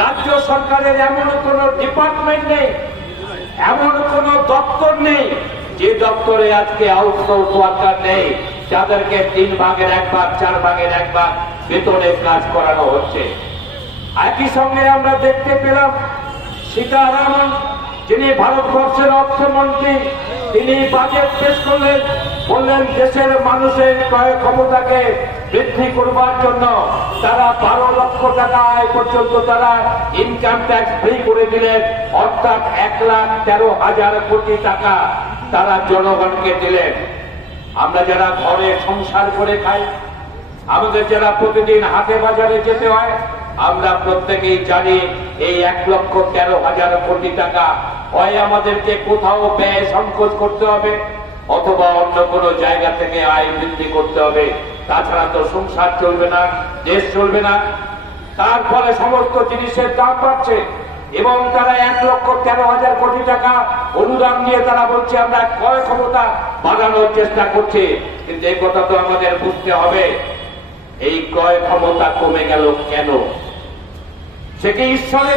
রাজ্য সরকারের এমন কোন ডিপার্টমেন্ট নেই, এমন কোন দপ্তর নেই যে দপ্তরে আজকে আউটসোর্স ওয়ার্কার নেই, যাদেরকে 3 ভাগের 1 ভাগ 4 ভাগের 1 ভাগ বেতনে কাজ করানো হচ্ছে। একই সঙ্গে আমরা দেখতে পেলাম সীতারামন, যিনি ভারতবর্ষের অর্থমন্ত্রী, তিনি বাজেট পেশ করলেন, বললেন দেশের মানুষের ক্রয় ক্ষমতাকে বৃদ্ধি করবার জন্য তারা 12 লক্ষ টাকা আয় পর্যন্ত তারা ইনকাম ট্যাক্স ফ্রি করে দিলেন, অর্থাৎ 1,13,000 কোটি টাকা তারা জনগণকে দিলেন। আমরা যারা ঘরে সংসার করে খাই, আমাদের যারা প্রতিদিন হাটে বাজারে যেতে হয়, আমরা প্রত্যেকেই জানি এই 1,13,000 কোটি টাকা হয় আমাদেরকে কোথাও ব্যয় সংকোচ করতে হবে, অথবা অন্য কোনো জায়গা থেকে আয় বৃদ্ধি করতে হবে। তাছাড়া তো সংসার চলবে না, দেশ চলবে না। তার ফলে সমস্ত জিনিসের দাম বাড়ছে এবং তারা 1,13,000 কোটি টাকা অনুদান দিয়ে তারা বলছে আমরা ক্রয় ক্ষমতা বাড়ানোর চেষ্টা করছি। কিন্তু এই কথা তো আমাদের বুঝতে হবে, এই ক্রয় ক্ষমতা কমে গেল কেন? সে কি ঈশ্বরের